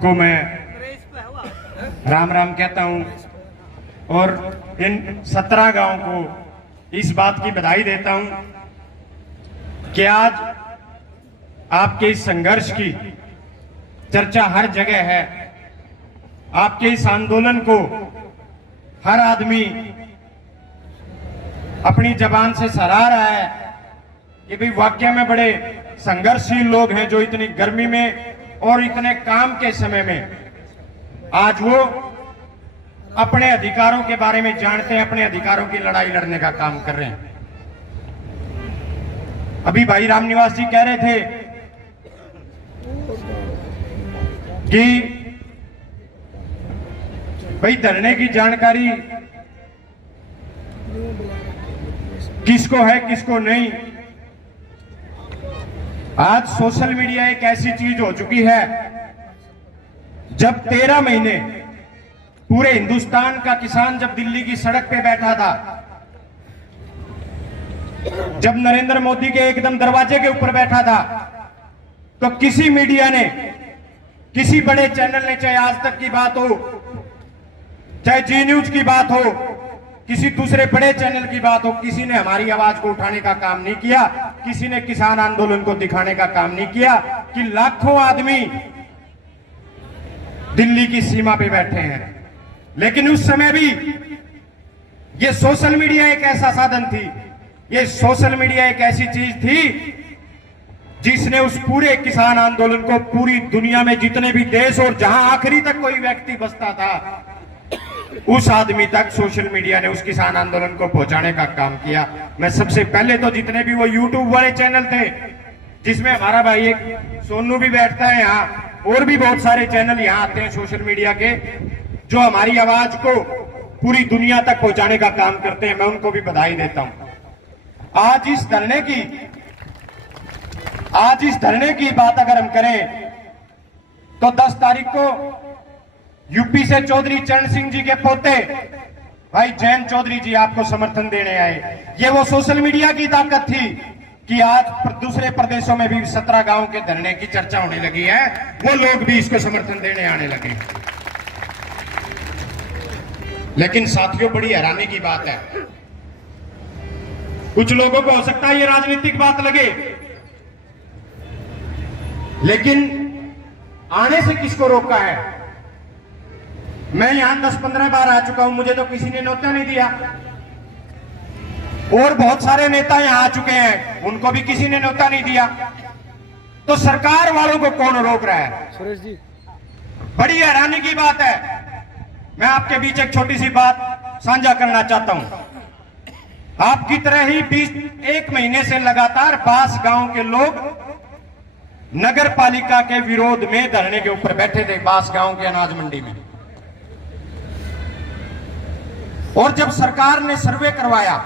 को मैं राम राम कहता हूं और इन 17 गांव को इस बात की बधाई देता हूं कि आज आपके इस संघर्ष की चर्चा हर जगह है। आपके इस आंदोलन को हर आदमी अपनी जबान से सराह रहा है कि भाई वाकई में बड़े संघर्षशील लोग हैं जो इतनी गर्मी में और इतने काम के समय में आज वो अपने अधिकारों के बारे में जानते हैं, अपने अधिकारों की लड़ाई लड़ने का काम कर रहे हैं। अभी भाई रामनिवास जी कह रहे थे कि भाई धरने की जानकारी किसको है किसको नहीं। आज सोशल मीडिया एक ऐसी चीज हो चुकी है, जब 13 महीने पूरे हिंदुस्तान का किसान जब दिल्ली की सड़क पे बैठा था, जब नरेंद्र मोदी के एकदम दरवाजे के ऊपर बैठा था, तो किसी मीडिया ने, किसी बड़े चैनल ने, चाहे आज तक की बात हो, चाहे जी न्यूज की बात हो, किसी दूसरे बड़े चैनल की बात हो, किसी ने हमारी आवाज को उठाने का काम नहीं किया, किसी ने किसान आंदोलन को दिखाने का काम नहीं किया कि लाखों आदमी दिल्ली की सीमा पे बैठे हैं। लेकिन उस समय भी ये सोशल मीडिया एक ऐसा साधन थी, ये सोशल मीडिया एक ऐसी चीज थी जिसने उस पूरे किसान आंदोलन को पूरी दुनिया में जितने भी देश और जहां आखिरी तक कोई व्यक्ति बसता था, उस आदमी तक सोशल मीडिया ने उस किसान आंदोलन को पहुंचाने का काम किया। मैं सबसे पहले तो जितने भी वो यूट्यूब वाले चैनल थे, जिसमें हमारा भाई एक सोनू भी बैठता है यहाँ, और भी बहुत सारे चैनल यहाँ आते हैं सोशल मीडिया के, जो हमारी आवाज को पूरी दुनिया तक पहुंचाने का काम करते हैं, मैं उनको भी बधाई देता हूं। आज इस धरने की बात अगर हम करें तो 10 तारीख को यूपी से चौधरी चरण सिंह जी के पोते भाई जयंत चौधरी जी आपको समर्थन देने आए। ये वो सोशल मीडिया की ताकत थी कि आज दूसरे प्रदेशों में भी 17 गांव के धरने की चर्चा होने लगी है, वो लोग भी इसको समर्थन देने आने लगे। लेकिन साथियों, बड़ी हैरानी की बात है, कुछ लोगों को हो सकता है ये राजनीतिक बात लगे, लेकिन आने से किसको रोका है? मैं यहां 10-15 बार आ चुका हूं, मुझे तो किसी ने न्योता नहीं दिया, और बहुत सारे नेता यहां आ चुके हैं, उनको भी किसी ने न्योता नहीं दिया। तो सरकार वालों को कौन रोक रहा है? सुरेश जी, बड़ी हैरानी की बात है। मैं आपके बीच एक छोटी सी बात साझा करना चाहता हूं। आपकी तरह ही 1 महीने से लगातार बास गांव के लोग नगर पालिका के विरोध में धरने के ऊपर बैठे थे, बास गांव के अनाज मंडी में। और जब सरकार ने सर्वे करवाया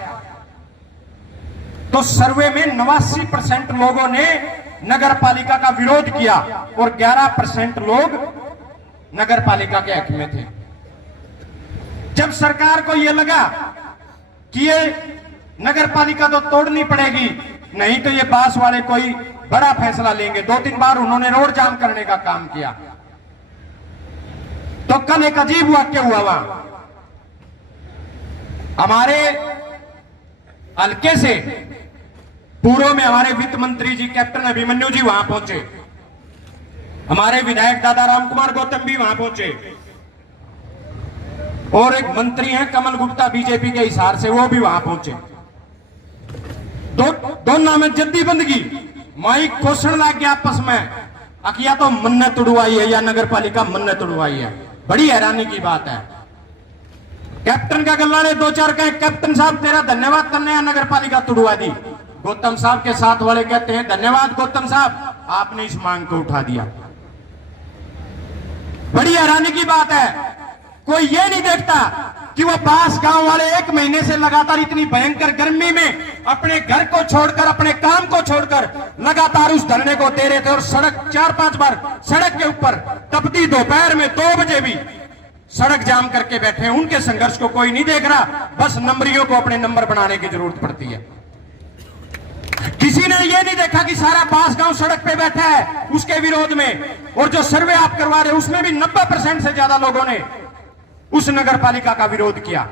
तो सर्वे में 89% लोगों ने नगर पालिका का विरोध किया और 11% लोग नगर पालिका के हक में थे। जब सरकार को यह लगा कि ये नगर पालिका तो तोड़नी पड़ेगी, नहीं तो ये बास वाले कोई बड़ा फैसला लेंगे, 2-3 बार उन्होंने रोड जाम करने का काम किया। तो कल एक अजीब वाक्य हुआ वहां, हमारे हल्के से पूर्व में हमारे वित्त मंत्री जी कैप्टन अभिमन्यु जी वहां पहुंचे, हमारे विधायक दादा रामकुमार गौतम भी वहां पहुंचे, और एक मंत्री हैं कमल गुप्ता बीजेपी के हिसार से, वो भी वहां पहुंचे। दोनों में जद्दी बंदगी, माइक क्वेश्चन लग गया आपस में, अकिया तो मन्नत उड़वाई है या नगर पालिका मन्नत उड़वाई है। बड़ी हैरानी की बात है। कैप्टन का गल्ला ने 2-4 कहे, कैप्टन साहब तेरा धन्यवाद करने नगर पालिका तुड़वा दी। गौतम साहब के साथ वाले कहते हैं, धन्यवाद गौतम साहब, आपने इस मांग को उठा दिया। बड़ी हैरानी की बात है, कोई ये नहीं देखता कि वो बास गांव वाले 1 महीने से लगातार इतनी भयंकर गर्मी में अपने घर को छोड़कर, अपने काम को छोड़कर लगातार उस धरने को दे रहे थे, और सड़क 4-5 बार सड़क के ऊपर तपती दोपहर में 2 बजे भी सड़क जाम करके बैठे हैं। उनके संघर्ष को कोई नहीं देख रहा, बस नंबरियों को अपने नंबर बनाने की जरूरत पड़ती है। किसी ने ये नहीं देखा कि सारा बास गांव सड़क पे बैठा है उसके विरोध में, और जो सर्वे आप करवा रहे उसमें भी 90% से ज्यादा लोगों ने उस नगर पालिका का विरोध किया।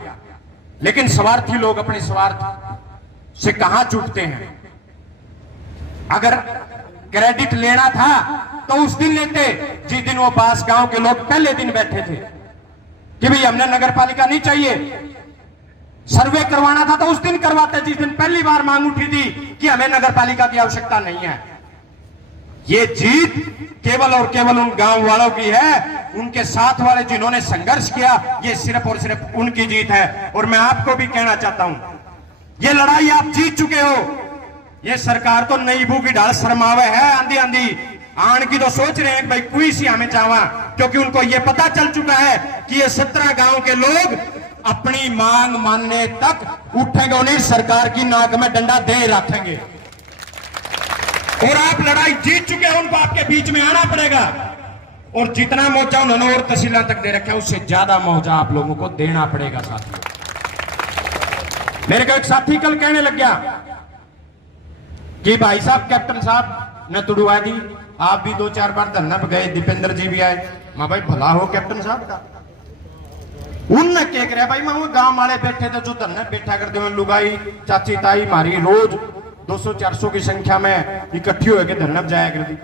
लेकिन स्वार्थी लोग अपने स्वार्थ से कहां जुटते हैं। अगर क्रेडिट लेना था तो उस दिन लेते जिस दिन वो बास गांव के लोग पहले दिन बैठे थे कि भाई हमने नगर पालिका नहीं चाहिए। सर्वे करवाना था तो उस दिन करवाते जिस दिन पहली बार मांग उठी थी कि हमें नगर पालिका की आवश्यकता नहीं है। ये जीत केवल और केवल उन गांव वालों की है, उनके साथ वाले जिन्होंने संघर्ष किया, ये सिर्फ और सिर्फ उनकी जीत है। और मैं आपको भी कहना चाहता हूं, ये लड़ाई आप जीत चुके हो। ये सरकार तो नई बू की ढाल शर्मावे है, आंधी आंधी आन की तो सोच रहे हैं भाई कोई सी हमें चावा, क्योंकि उनको ये पता चल चुका है कि ये 17 गांव के लोग अपनी मांग मानने तक उठेंगे नहीं, सरकार की नाक में डंडा दे रखेंगे। और आप लड़ाई जीत चुके हैं, उनको आपके बीच में आना पड़ेगा। और जितना मोर्चा उन्होंने और तहसीलों तक दे रखा है उससे ज्यादा मुआवजा आप लोगों को देना पड़ेगा। साथियों, मेरे को एक साथी कल कहने लग गया कि भाई साहब कैप्टन साहब ने तुड़वा दी, आप भी 2-4 बार धरना पे गए, दीपेंद्र जी भी आए। मां भाई भला हो कैप्टन साहब का। उनने क्या करे भाई, मैं गांव वाले बैठे थे जो धरना बैठा करते हुए, लुगाई चाची ताई मारी रोज 200-400 की संख्या में इकट्ठी होकर धरना जाया करती।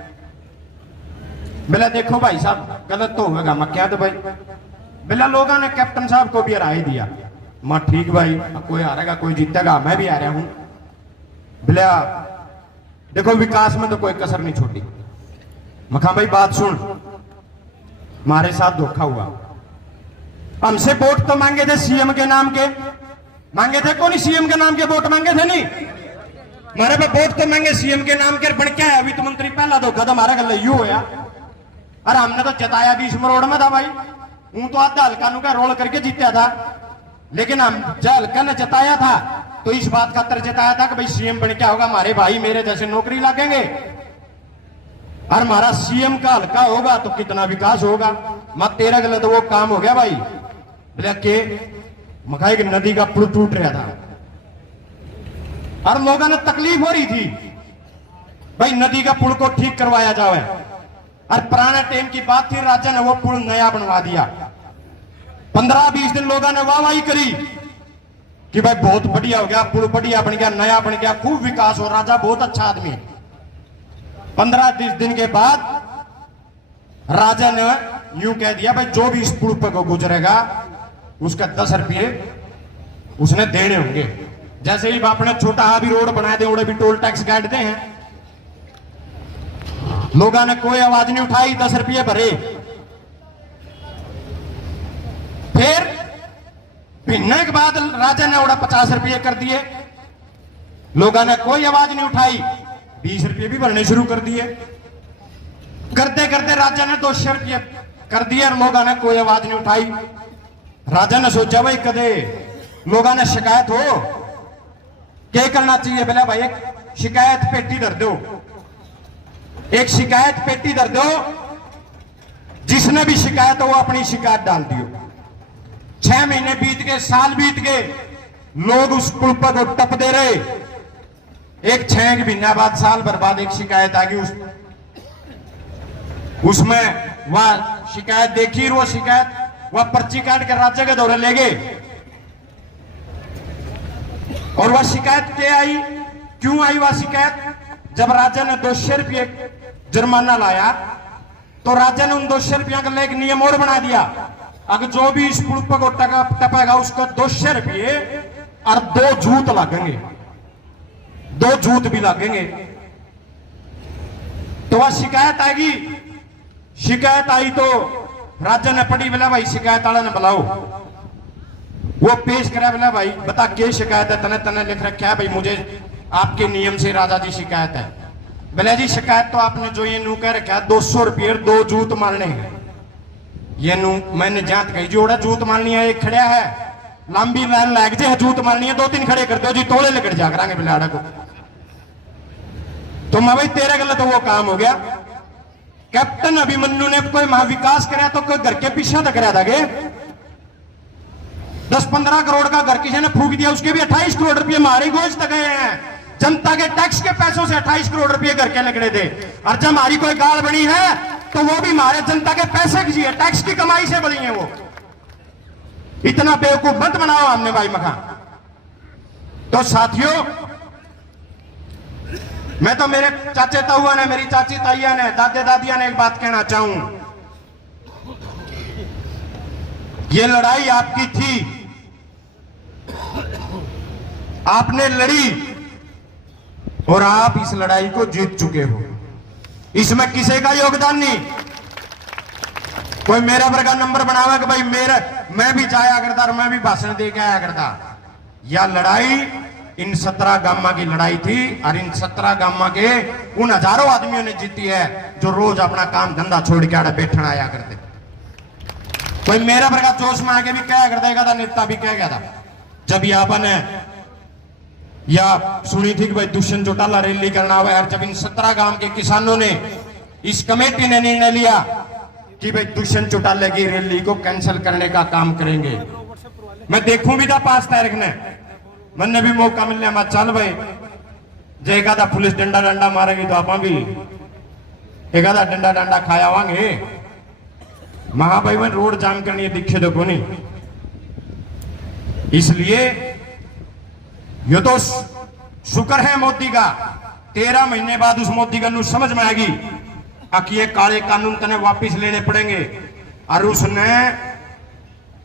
बोला देखो भाई साहब गलत तो होगा, मैं क्या तो भाई। बोला लोगों ने कैप्टन साहब को भी हराई दिया। मैं ठीक भाई, कोई हारेगा कोई जीतेगा, मैं भी आ रहा हूं। बोला देखो विकास में तो कोई कसर नहीं छोड़ी। मैं कहा भाई बात सुन, हमारे साथ धोखा हुआ। हमसे वोट तो मांगे थे सीएम के नाम के, मांगे थे कौन सीएम के नाम के वोट मांगे थे नहीं, हमारे पे वोट तो मांगे सीएम के नाम के। बन क्या है वित्त मंत्री पहला धोखा तो हमारा गल यू होया। अरे हमने तो जताया भी इस मरोड़ में था भाई, हूं तो आधा हल्का नु का रोल करके जीता था। लेकिन हम जब हल्का ने जताया था तो इस बात का तर जताया था कि भाई सीएम बन क्या होगा, हमारे भाई मेरे जैसे नौकरी लगेंगे और हमारा सीएम का हल्का होगा तो कितना विकास होगा। मत तेरा गलत वो काम हो गया भाई। बोले के मकाई की नदी का पुल टूट रहा था और लोगों ने तकलीफ हो रही थी भाई नदी का पुल को ठीक करवाया जाए। और पुराने टाइम की बात थी, राजा ने वो पुल नया बनवा दिया। 15-20 दिन लोगों ने वाहवाही करी कि भाई बहुत बढ़िया हो गया, पुल बढ़िया बन गया, नया बन गया, खूब विकास हो, राजा बहुत अच्छा आदमी। 15-20 दिन के बाद राजा ने यूं कह दिया भाई जो भी इस पुल पर को गुजरेगा उसका 10 रुपये उसने देने होंगे। जैसे ही बाप ने छोटा भी रोड बना दे उड़े भी टोल टैक्स काटते हैं। लोगों ने कोई आवाज नहीं उठाई, 10 रुपये भरे। फिर महीने के बाद राजा ने उड़ा 50 रुपये कर दिए। लोगों ने कोई आवाज नहीं उठाई, 20 रुपये भी भरने शुरू कर दिए। करते करते राजा ने 200 रुपये कर दिए और लोगों ने कोई आवाज नहीं उठाई। राजा ने सोचा भाई कदे लोगों ने शिकायत हो क्या करना चाहिए। बोला भाई एक शिकायत पेटी धर दो, एक शिकायत पेटी धर दो, जिसने भी शिकायत हो वो अपनी शिकायत डाल दियो। 6 महीने बीत गए, साल बीत गए, लोग उस पुल पर को टप दे रहे। एक 6 महीने बाद, साल भर बाद एक शिकायत आ गई। उसमें वह शिकायत देखी, वो शिकायत वह पर्ची काट कर राज्य के दौरे ले गए। और वह शिकायत क्या आई, क्यों आई वह शिकायत? जब राजा ने 200 रुपये जुर्माना लाया तो राजा ने उन 200 रुपया का एक नियम और बना दिया, अगर जो भी इस पुल पर टपेगा उसको 200 रुपये और 2 जूत लगेंगे, 2 जूत भी लगेंगे। तो वह शिकायत आएगी। शिकायत आई तो राजा ने पढ़ी, बोला भाई शिकायत वाला ने बुलाओ। वो पेश करा, बोला भाई बता क्या शिकायत है? तने तने लिख रखा है भाई मुझे आपके नियम से राजा जी शिकायत है। बोला जी शिकायत तो आपने जो ये नू कह रखा है 200 रुपये 2 जूत मारने हैं। ये नू मैंने जांच कही जोड़ा जूत मारनी है, एक खड़ा है लंबी लाइन लग जाए जूत मारनी है, 2-3 खड़े कर दो जी, तोड़े लेकर जा करांगे बिलाड़ा को। तो मैं भाई तेरा गलत तो वो काम हो गया। कैप्टन अभिमन्यु ने कोई महाविकास कराया तो कोई घर के पीछे तक कराया था गे। 10-15 करोड़ का घर किसी ने फूक दिया, उसके भी 28 करोड़ रुपये हमारे गोश्त गए हैं। जनता के टैक्स के पैसों से 28 करोड़ रुपए घर के निकले थे। और जब हमारी कोई गाड़ बनी है तो वो भी हमारे जनता के पैसे की है, टैक्स की कमाई से बनी है। वो इतना बेवकूफ मत बनाओ हमने भाई मखा। तो साथियों, मैं तो मेरे चाचे ताऊआ ने, मेरी चाची ताइया ने, दादे दादिया ने एक बात कहना चाहूं, ये लड़ाई आपकी थी, आपने लड़ी और आप इस लड़ाई को जीत चुके हो। इसमें किसी का योगदान नहीं। कोई मेरा वर्गा नंबर बनावा कि भाई मैं भी जाया करता और मैं भी भाषण दे के आया करता। यह लड़ाई इन 17 गामा की लड़ाई थी और इन 17 गामा के उन हजारों आदमियों ने जीती है जो रोज अपना काम धंधा छोड़ के आड़े बैठन आया करते। कोई मेरा वर्गा जोश में आके भी कहा करता था, नेता भी कह गया था जब यहाँ ने या सुनी थी कि भाई दुष्यंत चौटाला रैली करना हुआ है। जब इन 17 गांव के किसानों ने, इस कमेटी ने निर्णय लिया कि भाई दुष्यंत चौटाला की रैली को कैंसिल करने का काम करेंगे। मैं देखूं भी था 5 तारीख ने, मैंने भी मौका मिलने मैं चल भाई जेगा था पुलिस डंडा डंडा मारेगी तो आप भी एक आधा डंडा डंडा खाया वांगे। महा भाई मैं रोड जाम करनी है दिखे तो को नहीं। इसलिए ये तो शुक्र है मोदी का, 13 महीने बाद उस मोदी का समझ में आएगी कि ये काले कानून तने वापिस लेने पड़ेंगे। और उसने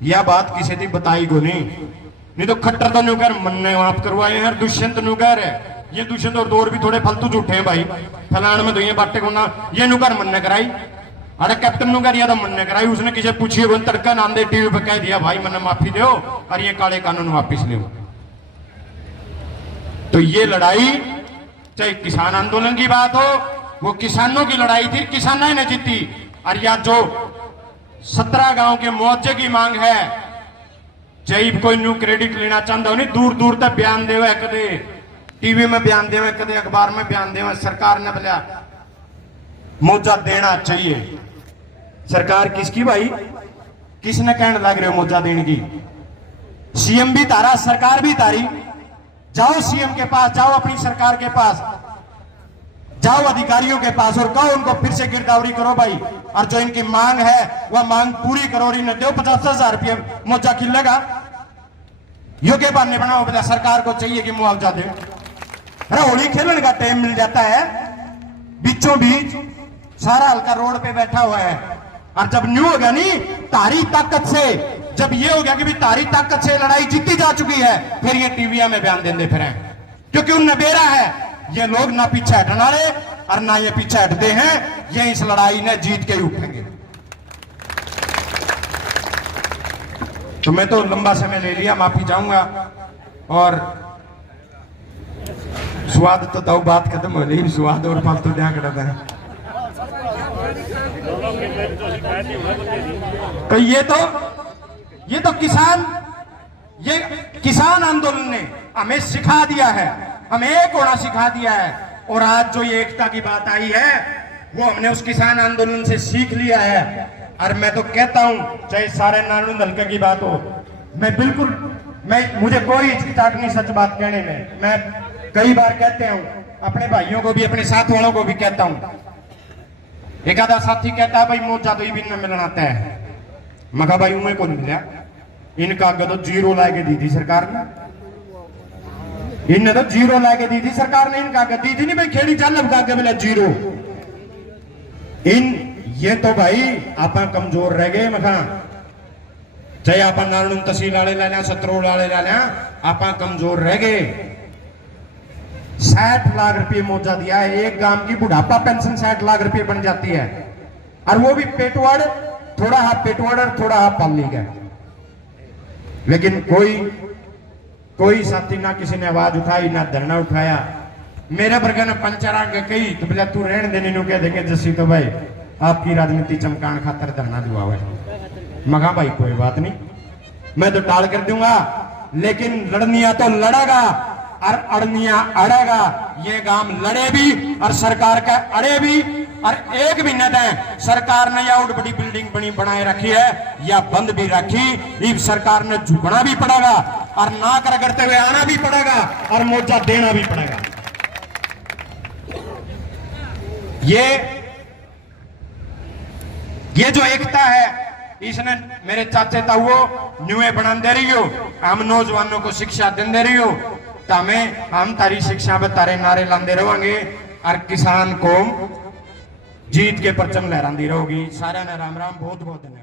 यह बात किसी थी बताई को नहीं तो खट्टर तो न्यू कर मन ने माफ करवाए हैं। दुष्यंत न्यू कह रहे, ये दुष्यंत और दौर भी थोड़े फालतू झूठे हैं भाई। फलान में तो ये बातें को ना ये न्यू कर मन ने कराई, अरे कैप्टन न्यू कर तो मन ने कराई। उसने किसी पूछिए वो तड़का नाम दे टीवी पे कह दिया भाई मैंने माफी दो और ये काले कानून वापिस ले। तो ये लड़ाई चाहे किसान आंदोलन की बात हो, वो किसानों की लड़ाई थी, किसानों ने जीती। और या जो 17 गांव के मुआवजे की मांग है, जब कोई न्यू क्रेडिट लेना चाहता हो नहीं, दूर दूर तक बयान देवे, कदे टीवी में बयान देवे, कदे अखबार में बयान देवे। सरकार ने बोला मुआवजा देना चाहिए। सरकार किसकी भाई, किसने कहने लग रहे हो मुआवजा देने की? सीएम भी तारा, सरकार भी तारी। जाओ सीएम के पास, जाओ अपनी सरकार के पास, जाओ अधिकारियों के पास और कहो उनको फिर से गिरदावरी करो भाई। और जो इनकी मांग है वह मांग पूरी करो। इन्हें दो 50,000 रुपये मुआवजा किलेगा। यो के बहाने बनाओ बोला सरकार को चाहिए कि मुआवजा दे। अरे होली खेलने का टाइम मिल जाता है, बीचों बीच सारा हल्का रोड पे बैठा हुआ है। और जब न्यू हो गया नहीं तारी ताकत से, जब ये हो गया कि भी तारी ताकत से लड़ाई जीती जा चुकी है, फिर ये टीवीआर में बयान देते फिर हैं, क्योंकि उनने बेरा है ये लोग ना पीछे हटना रहे और ना ये पीछे हटते हैं। ये इस लड़ाई ने जीत के ही उठेंगे। तो मैं तो लंबा समय ले लिया, माफी चाहूंगा। और स्वाद तो बात खत्म हो रही, स्वाद और फालतू क्या करता है। तो ये तो किसान आंदोलन ने हमें सिखा दिया है, हमें एक होना सिखा दिया है। और आज जो ये एकता की बात आई है वो हमने उस किसान आंदोलन से सीख लिया है। और मैं तो कहता हूं चाहे सारे नारायण हल्के की बात हो, मुझे कोई हिचकिचाहट नहीं सच बात कहने में। मैं कई बार कहते हूं, अपने भाइयों को भी, अपने साथ वालों को भी कहता हूं। एक आधा साथी कहता है भाई मुआवजा तो भी न मिलना तय है। मगा भाई उन्हें को नहीं मिला, इनका आगे तो 0 ला के दी थी सरकार ने। इनने तो 0 ला के दी थी सरकार ने, इनका आगे दी थी नहीं भाई खेड़ी चाल लगा के मिला 0। ये तो भाई आप कमजोर रह गए। मखा चाहे आप नारायण तहसील वाले ला लिया, सतरोड़ वाले ला लिया, आप कमजोर रह गए। 60 लाख रुपए मुआवजा दिया है, एक गांव की बुढ़ापा पेंशन 60 लाख रुपए बन जाती है। और वो भी पेटवाड़, थोड़ा हाथ पेटवाड़ और थोड़ा हाथ पाली गया। लेकिन कोई साथी ना किसी ने आवाज उठाई, ना धरना उठाया। मेरे वर्ग ने पंचरा के कही तो बोला तू रहने देने नु कह देंगे जस्सी तो भाई आपकी राजनीति चमकान खातर धरना दुआ हुआ है। मगा भाई कोई बात नहीं, मैं तो टाल कर दूंगा, लेकिन लड़निया तो लड़ेगा और अड़निया अड़ेगा। ये गांव लड़े भी और सरकार का अड़े भी। और एक महीने तक सरकार ने या बड़ी बिल्डिंग बनी बनाए रखी है या बंद भी रखी, इब सरकार ने झुकना भी पड़ेगा और ना कर करते हुए आना भी पड़ेगा और मुआवजा देना भी पड़ेगा। ये जो एकता है इसने मेरे चाचे ताऊ न्यूए बना दे रही हो, हम नौजवानों को शिक्षा दे रही हो, तो हम तारी शिक्षा पर तारे नारे लाते रहोगे और किसान को जीत के परचम लहराती रहोगी। सारे ने राम राम, बहुत बहुत धन्यवाद।